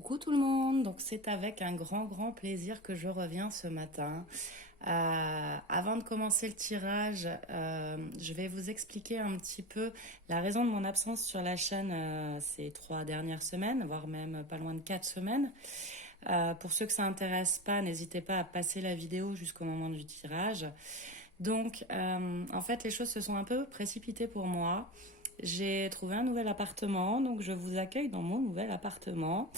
Coucou tout le monde, donc c'est avec un grand plaisir que je reviens ce matin. Avant de commencer le tirage, je vais vous expliquer un petit peu la raison de mon absence sur la chaîne ces 3 dernières semaines, voire même pas loin de 4 semaines. Pour ceux que ça intéresse pas, n'hésitez pas à passer la vidéo jusqu'au moment du tirage. Donc, en fait, les choses se sont un peu précipitées pour moi. J'ai trouvé un nouvel appartement, donc je vous accueille dans mon nouvel appartement.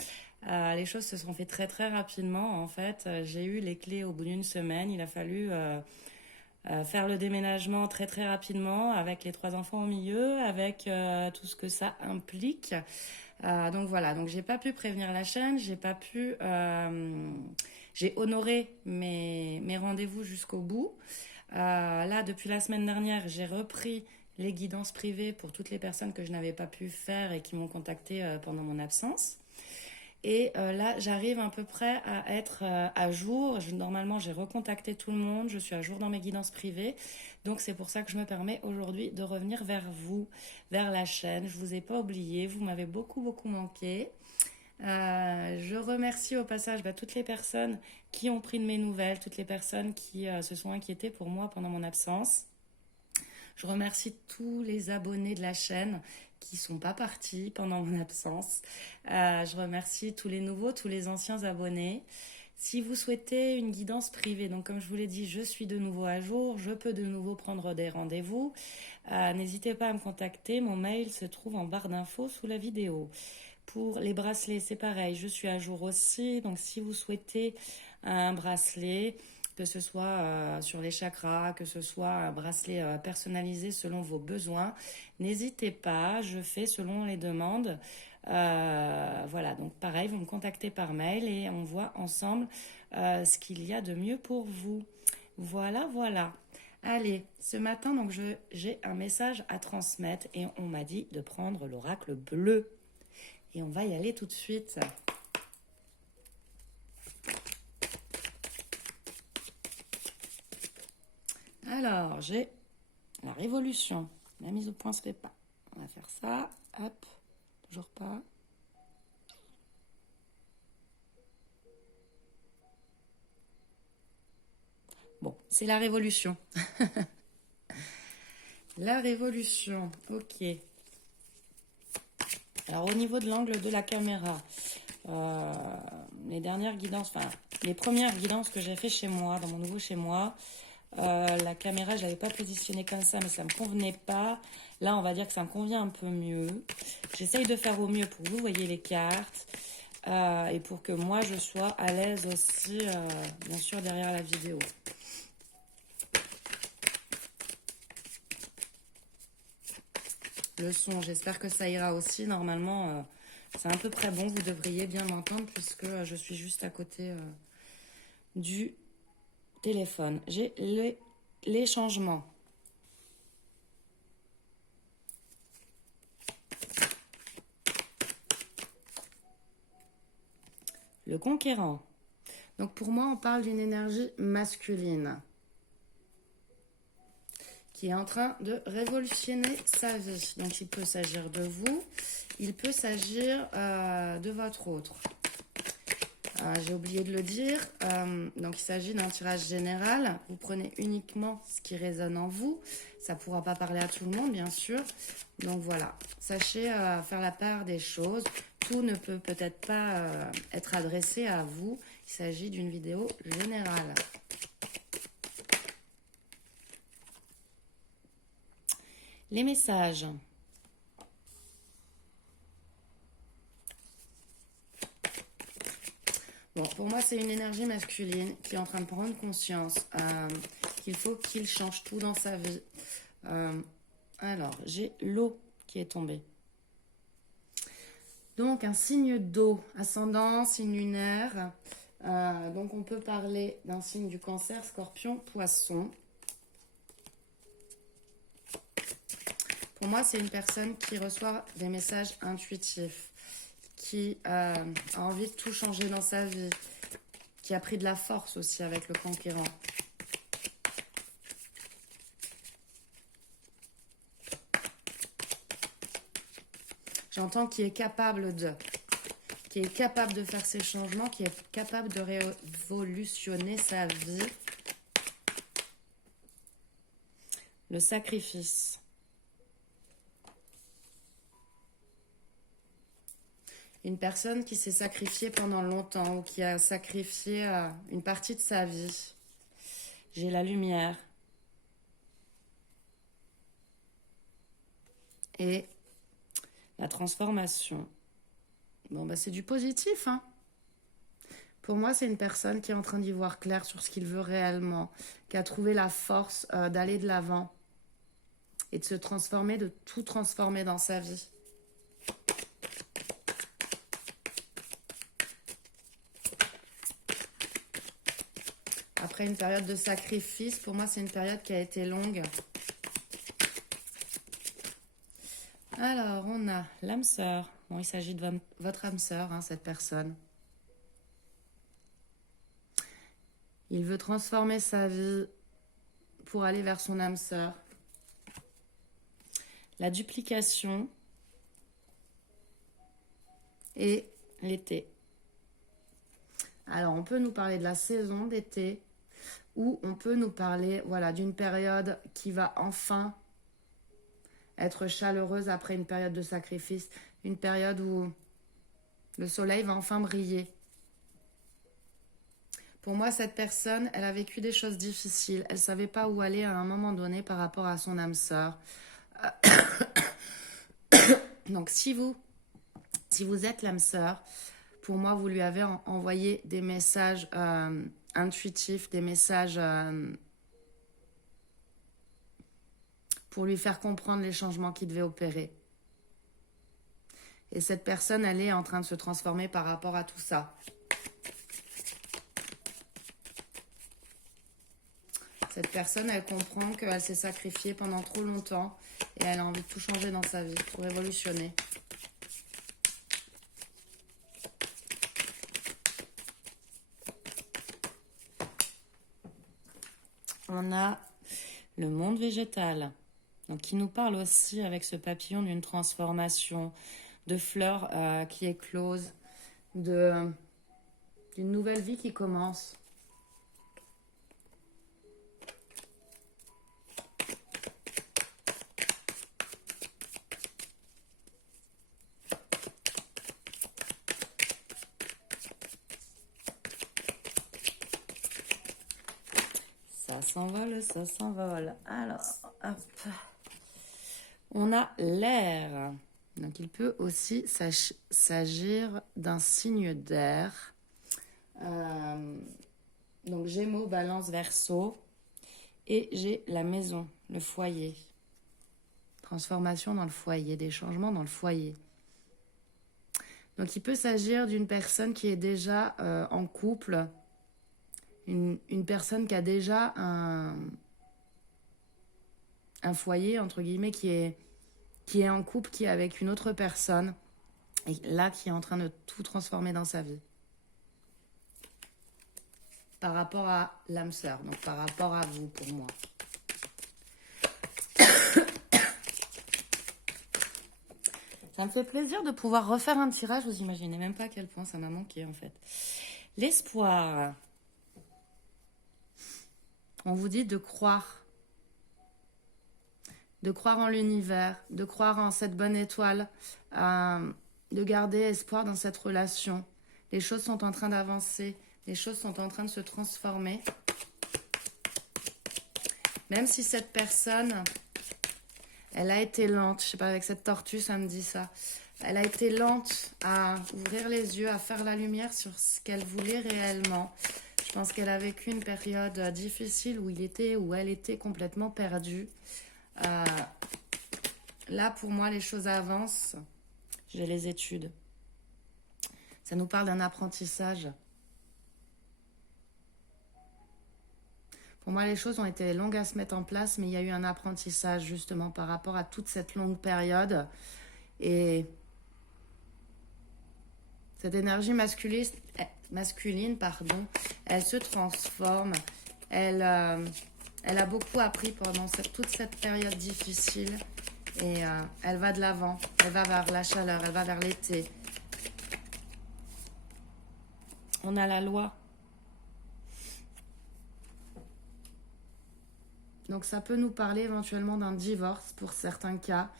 Les choses se sont fait très rapidement. En fait, j'ai eu les clés au bout d'une semaine. Il a fallu faire le déménagement très rapidement avec les 3 enfants au milieu, avec tout ce que ça implique. Donc voilà, donc j'ai pas pu prévenir la chaîne, j'ai pas pu, j'ai honoré mes rendez-vous jusqu'au bout. Là, depuis la semaine dernière, j'ai repris les guidances privées pour toutes les personnes que je n'avais pas pu faire et qui m'ont contacté pendant mon absence. Et là, j'arrive à peu près à être à jour. Normalement, j'ai recontacté tout le monde. Je suis à jour dans mes guidances privées. Donc, c'est pour ça que je me permets aujourd'hui de revenir vers vous, vers la chaîne. Je ne vous ai pas oublié. Vous m'avez beaucoup manqué. Je remercie au passage toutes les personnes qui ont pris de mes nouvelles, toutes les personnes qui se sont inquiétées pour moi pendant mon absence. Je remercie tous les abonnés de la chaîne qui ne sont pas partis pendant mon absence. Je remercie tous les nouveaux, tous les anciens abonnés. Si vous souhaitez une guidance privée, donc comme je vous l'ai dit, je suis de nouveau à jour, je peux de nouveau prendre des rendez-vous. N'hésitez pas à me contacter, mon mail se trouve en barre d'infos sous la vidéo. Pour les bracelets, c'est pareil, je suis à jour aussi, donc si vous souhaitez un bracelet, que ce soit sur les chakras, que ce soit un bracelet personnalisé selon vos besoins, n'hésitez pas, je fais selon les demandes. Voilà, donc pareil, vous me contactez par mail et on voit ensemble ce qu'il y a de mieux pour vous. Voilà. Allez, ce matin, donc j'ai un message à transmettre et on m'a dit de prendre l'oracle bleu. Et on va y aller tout de suite. Alors, j'ai la révolution. La mise au point se fait pas. On va faire ça. Hop. Toujours pas. Bon, c'est la révolution. La révolution. Ok. Alors, au niveau de l'angle de la caméra, les dernières guidances, enfin, les premières guidances que j'ai fait chez moi, dans mon nouveau chez moi, la caméra, je l'avais pas positionnée comme ça, mais ça me convenait pas. Là, on va dire que ça me convient un peu mieux. J'essaye de faire au mieux pour que vous voyez les cartes et pour que moi, je sois à l'aise aussi, bien sûr, derrière la vidéo. Le son, j'espère que ça ira aussi. Normalement, c'est à peu près bon. Vous devriez bien m'entendre puisque je suis juste à côté du téléphone. J'ai les changements. Le conquérant. Donc pour moi, on parle d'une énergie masculine qui est en train de révolutionner sa vie. Donc il peut s'agir de vous, il peut s'agir de votre autre. J'ai oublié de le dire, donc il s'agit d'un tirage général. Vous prenez uniquement ce qui résonne en vous. Ça ne pourra pas parler à tout le monde, bien sûr. Donc voilà, sachez faire la part des choses. Tout ne peut peut-être pas être adressé à vous. Il s'agit d'une vidéo générale. Les messages. Bon, pour moi, c'est une énergie masculine qui est en train de prendre conscience qu'il faut qu'il change tout dans sa vie. Alors, j'ai l'eau qui est tombée. Donc, un signe d'eau, ascendant, signe lunaire. Donc, on peut parler d'un signe du Cancer, Scorpion, Poisson. Pour moi, c'est une personne qui reçoit des messages intuitifs, qui a envie de tout changer dans sa vie, qui a pris de la force aussi avec le conquérant. J'entends qu'il est capable de. qui est capable de faire ces changements, qui est capable de révolutionner sa vie. Le sacrifice. Une personne qui s'est sacrifiée pendant longtemps ou qui a sacrifié une partie de sa vie. J'ai la lumière. Et la transformation. Bon, bah c'est du positif, hein. Pour moi, c'est une personne qui est en train d'y voir clair sur ce qu'il veut réellement, qui a trouvé la force d'aller de l'avant et de se transformer, de tout transformer dans sa vie. Après une période de sacrifice, pour moi, c'est une période qui a été longue. Alors, on a l'âme sœur. Bon, il s'agit de votre âme sœur, hein, cette personne. Il veut transformer sa vie pour aller vers son âme sœur. La duplication et l'été. Alors, on peut nous parler de la saison d'été ou on peut nous parler, voilà, d'une période qui va enfin être chaleureuse après une période de sacrifice, une période où le soleil va enfin briller. Pour moi, cette personne, elle a vécu des choses difficiles. Elle ne savait pas où aller à un moment donné par rapport à son âme sœur. Donc, si vous êtes l'âme sœur, pour moi, vous lui avez envoyé des messages intuitifs, des messages pour lui faire comprendre les changements qu'il devait opérer. Et cette personne, elle est en train de se transformer par rapport à tout ça. Cette personne, elle comprend qu'elle s'est sacrifiée pendant trop longtemps et elle a envie de tout changer dans sa vie pour révolutionner. On a le monde végétal, donc qui nous parle aussi avec ce papillon d'une transformation, de fleurs qui éclosent, d'une nouvelle vie qui commence. Ça s'envole, ça s'envole. Alors, hop. On a l'air. Donc, il peut aussi s'agir d'un signe d'air. Donc, Gémeaux, Balance, Verseau. Et j'ai la maison, le foyer. Transformation dans le foyer, des changements dans le foyer. Donc, il peut s'agir d'une personne qui est déjà en couple. Une personne qui a déjà un foyer, entre guillemets, qui est en couple, qui est avec une autre personne, et là, qui est en train de tout transformer dans sa vie. Par rapport à l'âme sœur, donc par rapport à vous, pour moi. Ça me fait plaisir de pouvoir refaire un tirage, vous imaginez même pas à quel point ça m'a manqué, en fait. L'espoir. On vous dit de croire en l'univers, de croire en cette bonne étoile, de garder espoir dans cette relation. Les choses sont en train d'avancer, les choses sont en train de se transformer. Même si cette personne, elle a été lente, je sais pas, avec cette tortue, ça me dit ça. Elle a été lente à ouvrir les yeux, à faire la lumière sur ce qu'elle voulait réellement. Je pense qu'elle a vécu une période difficile où elle était complètement perdue. Là, pour moi, les choses avancent. J'ai les études. Ça nous parle d'un apprentissage. Pour moi, les choses ont été longues à se mettre en place, mais il y a eu un apprentissage justement par rapport à toute cette longue période. Et cette énergie masculine, elle se transforme. Elle a beaucoup appris pendant toute cette période difficile. Et elle va de l'avant. Elle va vers la chaleur, elle va vers l'été. On a la loi. Donc ça peut nous parler éventuellement d'un divorce pour certains cas.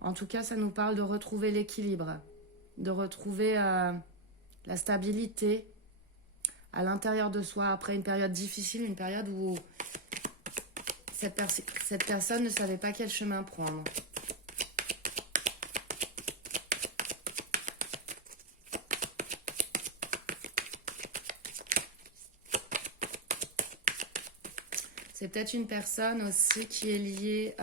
En tout cas, ça nous parle de retrouver l'équilibre, de retrouver la stabilité à l'intérieur de soi après une période difficile, une période où cette personne ne savait pas quel chemin prendre. C'est peut-être une personne aussi qui est liée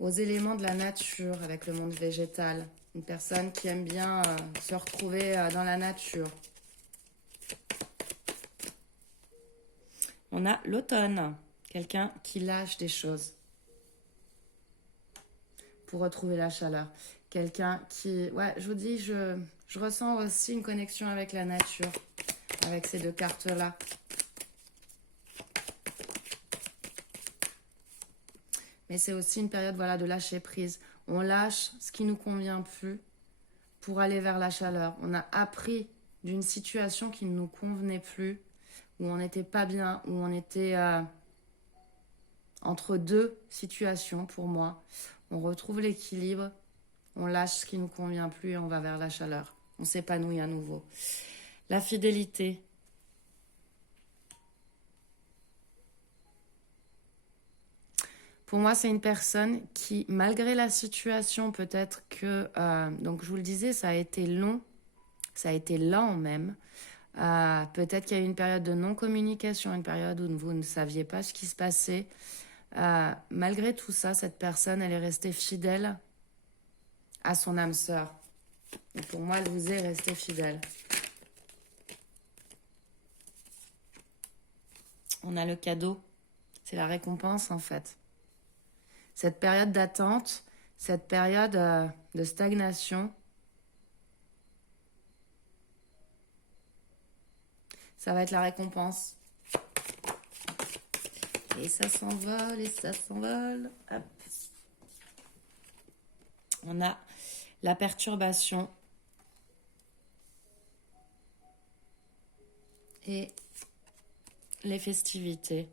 aux éléments de la nature avec le monde végétal. Une personne qui aime bien se retrouver dans la nature. On a l'automne, quelqu'un qui lâche des choses pour retrouver la chaleur. Quelqu'un qui... Ouais, je vous dis, je ressens aussi une connexion avec la nature, avec ces deux cartes-là. Mais c'est aussi une période voilà, de lâcher prise. On lâche ce qui ne nous convient plus pour aller vers la chaleur. On a appris d'une situation qui ne nous convenait plus, où on n'était pas bien, où on était entre deux situations pour moi. On retrouve l'équilibre, on lâche ce qui ne nous convient plus et on va vers la chaleur. On s'épanouit à nouveau. La fidélité. Pour moi, c'est une personne qui, malgré la situation, peut-être que... donc, je vous le disais, ça a été long, ça a été lent même. Peut-être qu'il y a eu une période de non-communication, une période où vous ne saviez pas ce qui se passait. Malgré tout ça, cette personne, elle est restée fidèle à son âme sœur. Et pour moi, elle vous est restée fidèle. On a le cadeau. C'est la récompense, en fait. Cette période d'attente, cette période de stagnation, ça va être la récompense. Et ça s'envole, et ça s'envole. Hop. On a la perturbation. Et les festivités.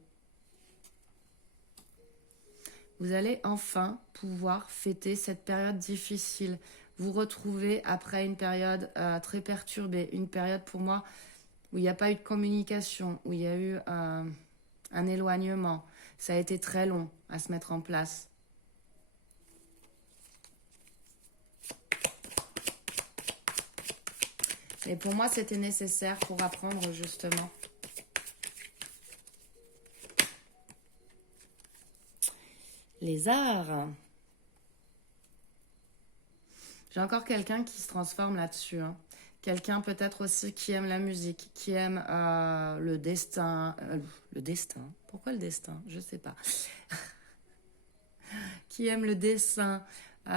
Vous allez enfin pouvoir fêter cette période difficile. Vous retrouvez après une période très perturbée, une période pour moi où il n'y a pas eu de communication, où il y a eu un éloignement. Ça a été très long à se mettre en place. Et pour moi, c'était nécessaire pour apprendre justement. Les arts. J'ai encore quelqu'un qui se transforme là-dessus. Hein. Quelqu'un peut-être aussi qui aime la musique, qui aime le destin. Le destin. Pourquoi le destin? Je ne sais pas. Qui aime le dessin, qui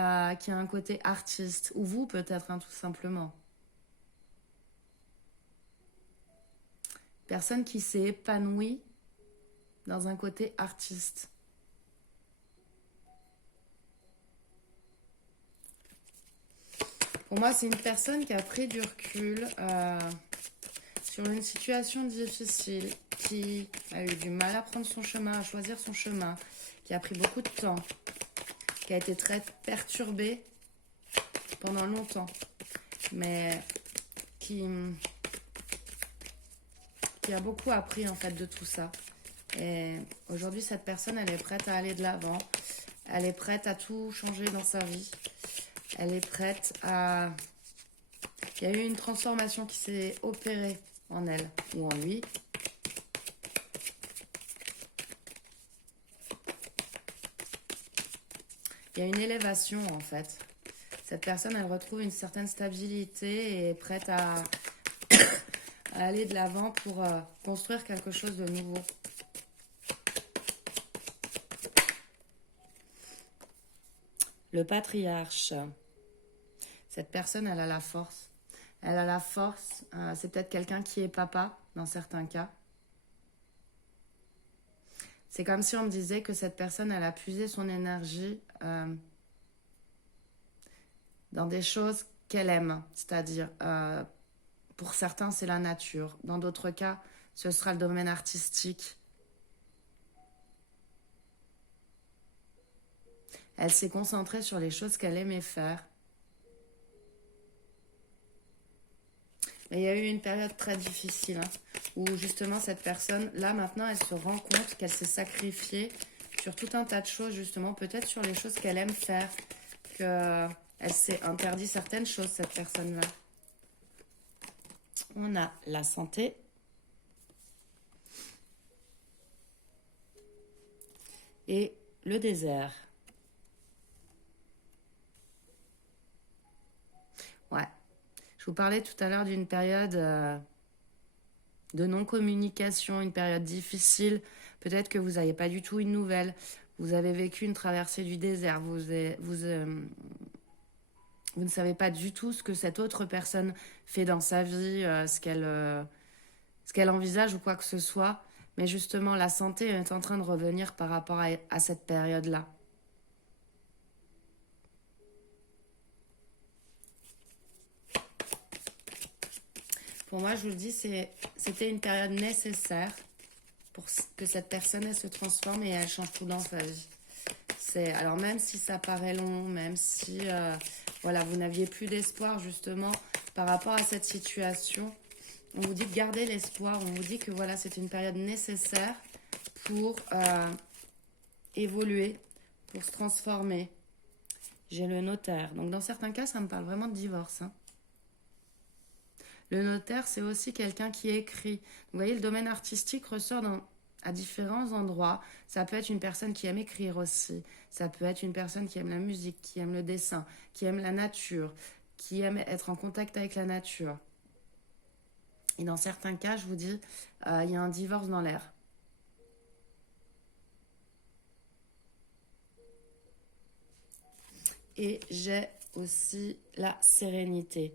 a un côté artiste. Ou vous peut-être, hein, tout simplement. Personne qui s'est épanouie dans un côté artiste. Pour moi, c'est une personne qui a pris du recul sur une situation difficile, qui a eu du mal à prendre son chemin, à choisir son chemin, qui a pris beaucoup de temps, qui a été très perturbée pendant longtemps, mais qui a beaucoup appris en fait de tout ça. Et aujourd'hui, cette personne, elle est prête à aller de l'avant, elle est prête à tout changer dans sa vie. Elle est prête à... Il y a eu une transformation qui s'est opérée en elle ou en lui. Il y a une élévation en fait. Cette personne, elle retrouve une certaine stabilité et est prête à aller de l'avant pour construire quelque chose de nouveau. Le patriarche. Cette personne, elle a la force. Elle a la force. C'est peut-être quelqu'un qui est papa, dans certains cas. C'est comme si on me disait que cette personne, elle a puisé son énergie dans des choses qu'elle aime. C'est-à-dire, pour certains, c'est la nature. Dans d'autres cas, ce sera le domaine artistique. Elle s'est concentrée sur les choses qu'elle aimait faire. Et il y a eu une période très difficile, hein, où justement cette personne, là maintenant, elle se rend compte qu'elle s'est sacrifiée sur tout un tas de choses, justement, peut-être sur les choses qu'elle aime faire, qu'elle s'est interdit certaines choses, cette personne-là. On a la santé. Et le désert. Ouais. Je vous parlais tout à l'heure d'une période de non-communication, une période difficile. Peut-être que vous n'avez pas du tout une nouvelle. Vous avez vécu une traversée du désert. Vous ne savez pas du tout ce que cette autre personne fait dans sa vie, ce qu'elle envisage ou quoi que ce soit. Mais justement, la santé est en train de revenir par rapport à cette période-là. Pour moi, je vous le dis, c'était une période nécessaire pour que cette personne elle se transforme et elle change tout dans sa vie. Alors même si ça paraît long, même si voilà, vous n'aviez plus d'espoir justement par rapport à cette situation, on vous dit de garder l'espoir, on vous dit que voilà, c'est une période nécessaire pour évoluer, pour se transformer. J'ai le notaire. Donc dans certains cas, ça me parle vraiment de divorce, hein. Le notaire, c'est aussi quelqu'un qui écrit. Vous voyez, le domaine artistique ressort à différents endroits. Ça peut être une personne qui aime écrire aussi. Ça peut être une personne qui aime la musique, qui aime le dessin, qui aime la nature, qui aime être en contact avec la nature. Et dans certains cas, je vous dis, il y a un divorce dans l'air. Et j'ai aussi la sérénité.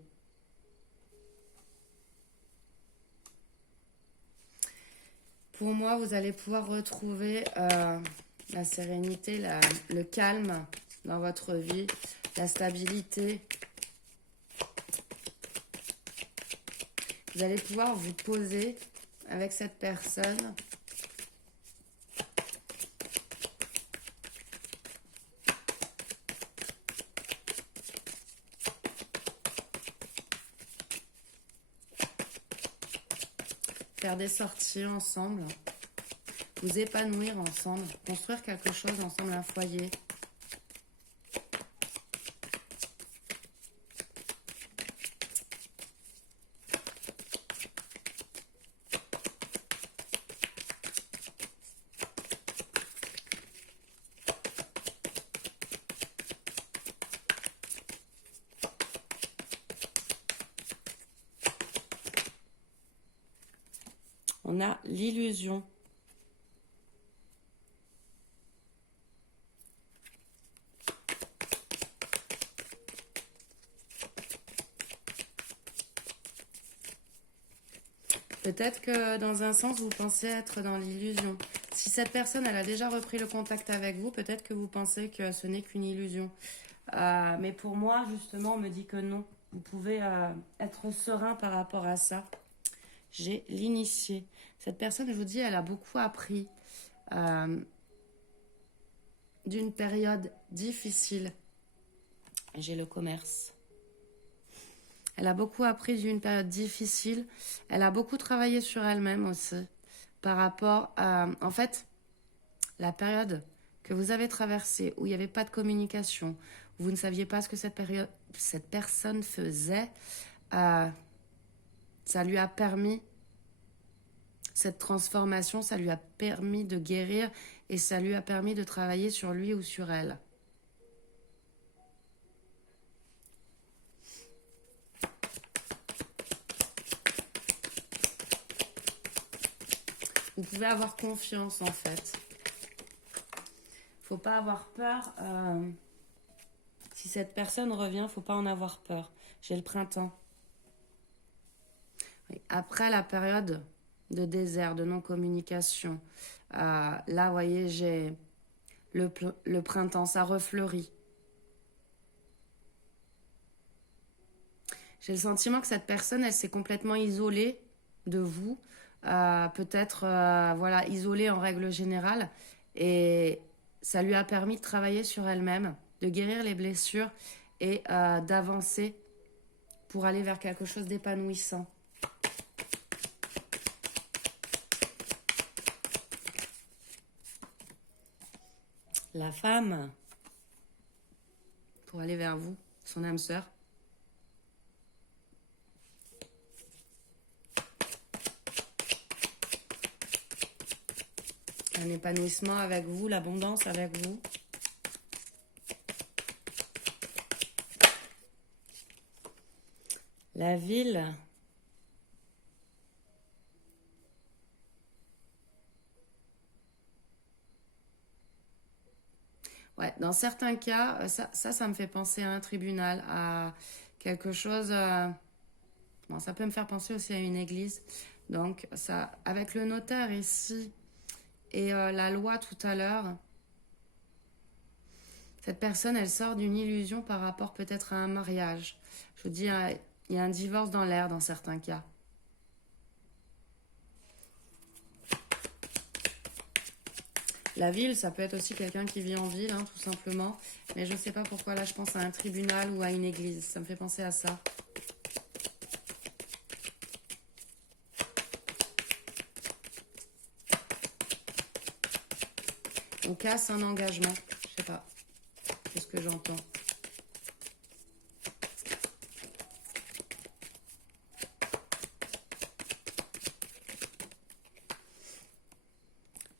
Pour moi, vous allez pouvoir retrouver la sérénité, le calme dans votre vie, la stabilité. Vous allez pouvoir vous poser avec cette personne. Faire des sorties ensemble, vous épanouir ensemble, construire quelque chose ensemble, un foyer. On a l'illusion. Peut-être que dans un sens, vous pensez être dans l'illusion. Si cette personne, elle a déjà repris le contact avec vous, peut-être que vous pensez que ce n'est qu'une illusion. Mais pour moi, justement, on me dit que non. Vous pouvez être serein par rapport à ça. J'ai l'initié. Cette personne, je vous dis, elle a beaucoup appris d'une période difficile. J'ai le commerce. Elle a beaucoup appris d'une période difficile. Elle a beaucoup travaillé sur elle-même aussi. Par rapport à, en fait, la période que vous avez traversée, où il n'y avait pas de communication, où vous ne saviez pas ce que cette personne faisait, ça lui a permis cette transformation, ça lui a permis de guérir et ça lui a permis de travailler sur lui ou sur elle. Vous pouvez avoir confiance en fait. Faut pas avoir peur. Si cette personne revient, faut pas en avoir peur. J'ai le printemps. Oui. Après la période de désert, de non-communication, là, vous voyez, j'ai le printemps, ça refleurit. J'ai le sentiment que cette personne, elle s'est complètement isolée de vous. Peut-être, voilà, isolée en règle générale. Et ça lui a permis de travailler sur elle-même, de guérir les blessures et d'avancer pour aller vers quelque chose d'épanouissant. La femme, pour aller vers vous, son âme sœur. Un épanouissement avec vous, l'abondance avec vous. La ville. Ouais, dans certains cas, ça me fait penser à un tribunal, à quelque chose. Bon, ça peut me faire penser aussi à une église. Donc, ça, avec le notaire ici et la loi tout à l'heure, cette personne, elle sort d'une illusion par rapport peut-être à un mariage. Je vous dis, il y a un divorce dans l'air dans certains cas. La ville, ça peut être aussi quelqu'un qui vit en ville, hein, tout simplement. Mais je ne sais pas pourquoi là, je pense à un tribunal ou à une église. Ça me fait penser à ça. On casse un engagement. Je sais pas. C'est ce que j'entends.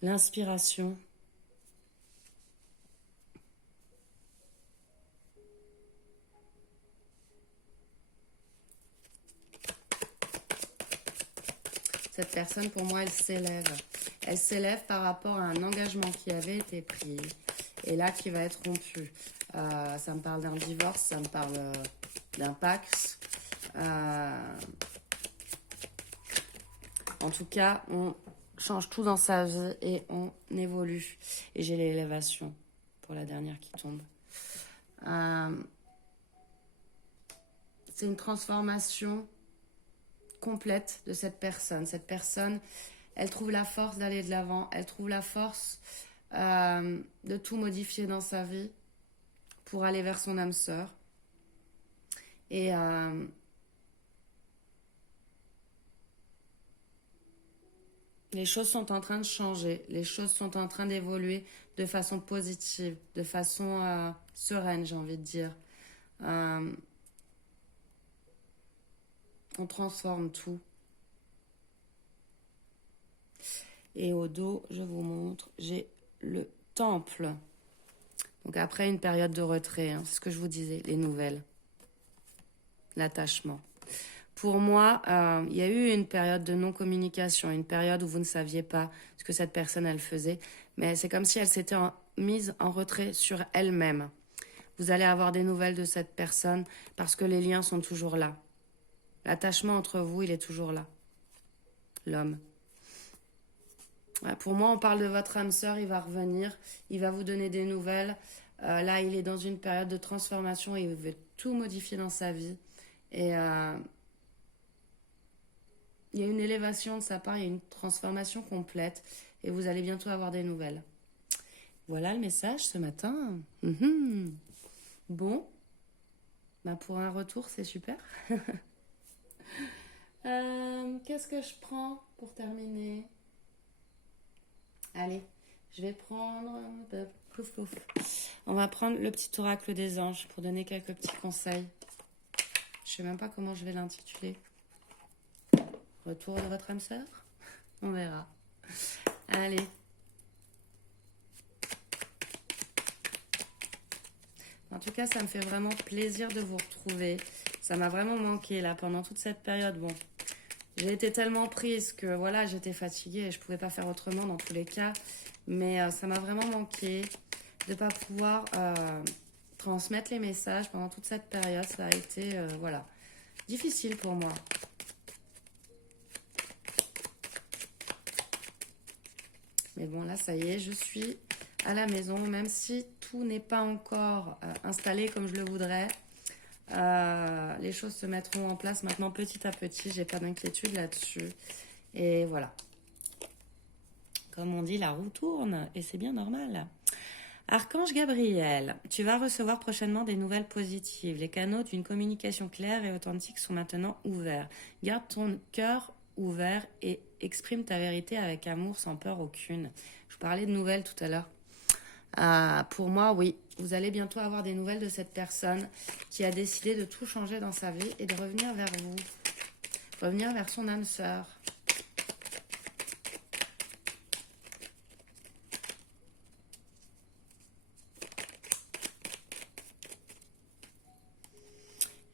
L'inspiration. Cette personne, pour moi, elle s'élève. Elle s'élève par rapport à un engagement qui avait été pris et là qui va être rompu. Ça me parle d'un divorce, ça me parle d'un Pax. En tout cas, on change tout dans sa vie et on évolue. Et j'ai l'élévation pour la dernière qui tombe. C'est une transformation complète de cette personne. Cette personne, elle trouve la force d'aller de l'avant. Elle trouve la force de tout modifier dans sa vie pour aller vers son âme sœur. Et les choses sont en train de changer. Les choses sont en train d'évoluer de façon positive, de façon sereine, j'ai envie de dire. On transforme tout. Et au dos, je vous montre, j'ai le temple. Donc après une période de retrait, hein, c'est ce que je vous disais, les nouvelles. L'attachement. Pour moi, il y a eu une période de non-communication, une période où vous ne saviez pas ce que cette personne, elle faisait. Mais c'est comme si elle s'était mise en retrait sur elle-même. Vous allez avoir des nouvelles de cette personne parce que les liens sont toujours là. L'attachement entre vous, il est toujours là. L'homme. Ouais, pour moi, on parle de votre âme sœur, il va revenir, il va vous donner des nouvelles. Là, il est dans une période de transformation et il veut tout modifier dans sa vie. Et il y a une élévation de sa part, il y a une transformation complète et vous allez bientôt avoir des nouvelles. Voilà le message ce matin. Bon, bah pour un retour, c'est super. Qu'est-ce que je prends pour terminer? Allez, je vais prendre... Plouf, plouf. On va prendre le petit oracle des anges pour donner quelques petits conseils. Je sais même pas comment je vais l'intituler. Retour de votre âme sœur? On verra. Allez. En tout cas, ça me fait vraiment plaisir de vous retrouver. Ça m'a vraiment manqué là pendant toute cette période. Bon, j'ai été tellement prise que voilà, j'étais fatiguée et je pouvais pas faire autrement dans tous les cas. Mais ça m'a vraiment manqué de pas pouvoir transmettre les messages pendant toute cette période. Ça a été voilà, difficile pour moi. Mais bon, là, ça y est, je suis à la maison, même si tout n'est pas encore installé comme je le voudrais. Les choses se mettront en place maintenant petit à petit. J'ai pas d'inquiétude là-dessus. Et voilà. Comme on dit, la roue tourne et c'est bien normal. Archange Gabriel, tu vas recevoir prochainement des nouvelles positives. Les canaux d'une communication claire et authentique sont maintenant ouverts. Garde ton cœur ouvert et exprime ta vérité avec amour sans peur aucune. Je vous parlais de nouvelles tout à l'heure. Pour moi, oui, vous allez bientôt avoir des nouvelles de cette personne qui a décidé de tout changer dans sa vie et de revenir vers vous. Revenir vers son âme sœur.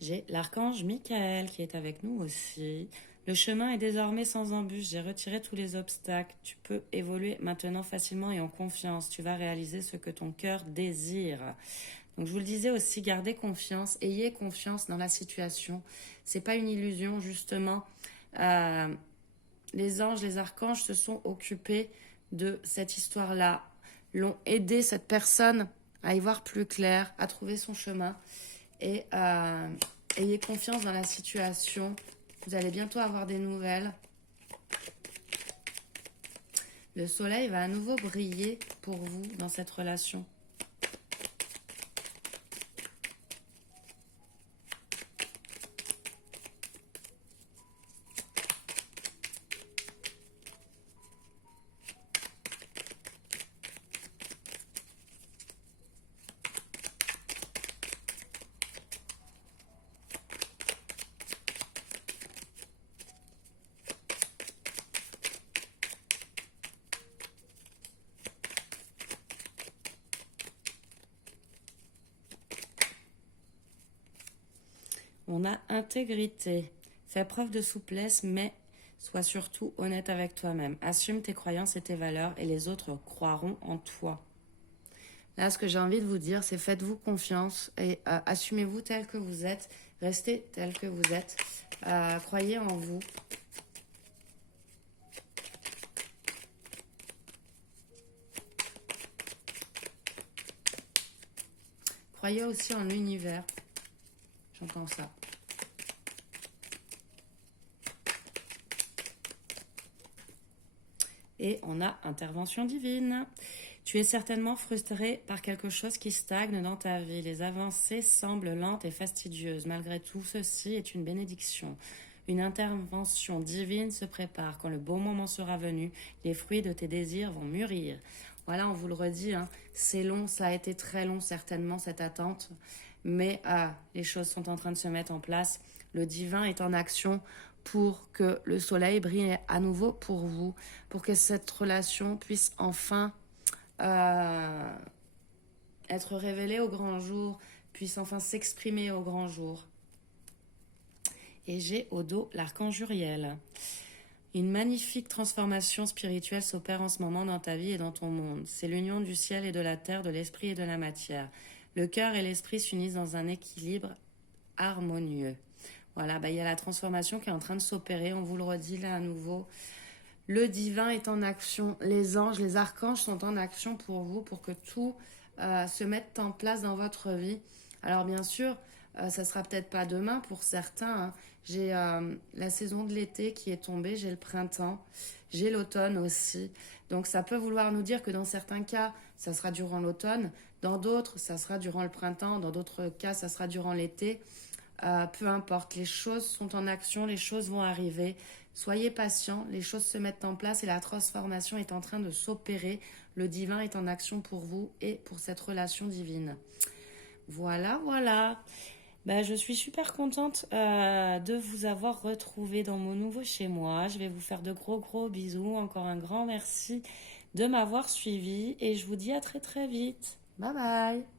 J'ai l'archange Michael qui est avec nous aussi. Le chemin est désormais sans embûche. J'ai retiré tous les obstacles. Tu peux évoluer maintenant facilement et en confiance. Tu vas réaliser ce que ton cœur désire. Donc je vous le disais aussi, gardez confiance. Ayez confiance dans la situation. C'est pas une illusion justement. Les anges, les archanges se sont occupés de cette histoire-là. L'ont aidé cette personne à y voir plus clair, à trouver son chemin. Et ayez confiance dans la situation. Vous allez bientôt avoir des nouvelles. Le soleil va à nouveau briller pour vous dans cette relation. On a intégrité. Fais preuve de souplesse, mais sois surtout honnête avec toi-même. Assume tes croyances et tes valeurs et les autres croiront en toi. Là, ce que j'ai envie de vous dire, c'est faites-vous confiance et assumez-vous tel que vous êtes. Restez tel que vous êtes. Croyez en vous. Croyez aussi en l'univers. J'entends ça. Et on a intervention divine. Tu es certainement frustré par quelque chose qui stagne dans ta vie. Les avancées semblent lentes et fastidieuses. Malgré tout, ceci est une bénédiction. Une intervention divine se prépare. Quand le bon moment sera venu, les fruits de tes désirs vont mûrir. Voilà, on vous le redit, hein, c'est long, ça a été très long certainement cette attente, mais les choses sont en train de se mettre en place. Le divin est en action pour que le soleil brille à nouveau pour vous, pour que cette relation puisse enfin être révélée au grand jour, puisse enfin s'exprimer au grand jour. Et j'ai au dos l'archange Uriel. Une magnifique transformation spirituelle s'opère en ce moment dans ta vie et dans ton monde. C'est l'union du ciel et de la terre, de l'esprit et de la matière. Le cœur et l'esprit s'unissent dans un équilibre harmonieux. Voilà, il y a la transformation qui est en train de s'opérer. On vous le redit là à nouveau. Le divin est en action. Les anges, les archanges sont en action pour vous, pour que tout se mette en place dans votre vie. Alors bien sûr, ça sera peut-être pas demain pour certains, hein. J'ai la saison de l'été qui est tombée, j'ai le printemps, j'ai l'automne aussi. Donc ça peut vouloir nous dire que dans certains cas, ça sera durant l'automne, dans d'autres, ça sera durant le printemps, dans d'autres cas, ça sera durant l'été. Peu importe, les choses sont en action, les choses vont arriver. Soyez patients, les choses se mettent en place et la transformation est en train de s'opérer. Le divin est en action pour vous et pour cette relation divine. Voilà, voilà. Je suis super contente de vous avoir retrouvé dans mon nouveau chez moi. Je vais vous faire de gros gros bisous. Encore un grand merci de m'avoir suivi et je vous dis à très très vite. Bye bye.